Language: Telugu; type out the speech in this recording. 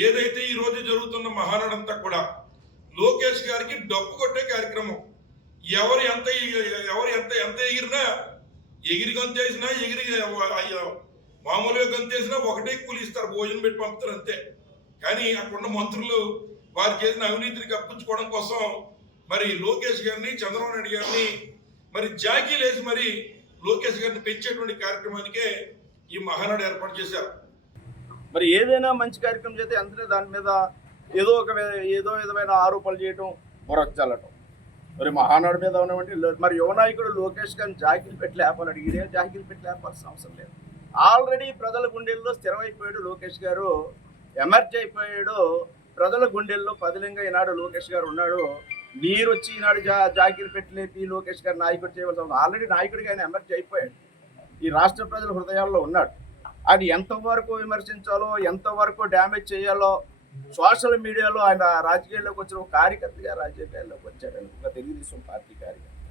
ఏదైతే ఈ రోజు జరుగుతున్న మహానాడంతా కూడా లోకేష్ గారికి డప్పు కొట్టే కార్యక్రమం. ఎవరు ఎంత ఎవరు ఎంత ఎంత ఎగిరినా, ఎగిరి గంతేసినా ఎగిరి మామూలుగా గంతేసినా ఒకటే కూలిస్తారు, భోజనం పెట్టి పంపుతారు అంతే. కానీ అక్కడున్న మంత్రులు వారు చేసిన అవినీతిని కప్పించుకోవడం కోసం మరి లోకేష్ గారిని, చంద్రబాబు నాయుడు గారిని మరి జాకీలేసి మరి లోకేష్ గారిని పెంచేటువంటి కార్యక్రమానికే ఈ మహానాడు ఏర్పాటు చేశారు. మరి ఏదైనా మంచి కార్యక్రమం చేస్తే అంతనే దాని మీద ఏదో విధమైన ఆరోపణలు చేయటం, బురచల్లటం. మరి మహానాడు మీద ఉన్నటువంటి మరి యువ నాయకుడు లోకేష్ గారిని జాకీలు పెట్టి లేపాలని ఇదే జాకీలు పెట్టి లేపాల్సిన అవసరం లేదు. ఆల్రెడీ ప్రజల గుండెల్లో స్థిరమైపోయాడు లోకేష్ గారు, ఎమర్జ్ అయిపోయాడు. ప్రజల గుండెల్లో పదిలంగా ఈనాడు లోకేష్ గారు ఉన్నాడు. మీరు వచ్చి ఈనాడు జాకీలు పెట్టి లేపి లోకేష్ గారు నాయకుడు చేయవలసిన అవసరం. ఆల్రెడీ నాయకుడిగా ఆయన ఎమర్జ్ అయిపోయాడు, ఈ రాష్ట్ర ప్రజల హృదయాల్లో ఉన్నాడు. అది ఎంతవరకు విమర్శించాలో, ఎంతవరకు డ్యామేజ్ చేయాలో సోషల్ మీడియాలో ఆయన రాజకీయాల్లోకి వచ్చిన కార్యకర్తగా రాజకీయాల్లోకి వచ్చాడు, తెలుగుదేశం పార్టీ కార్యకర్త.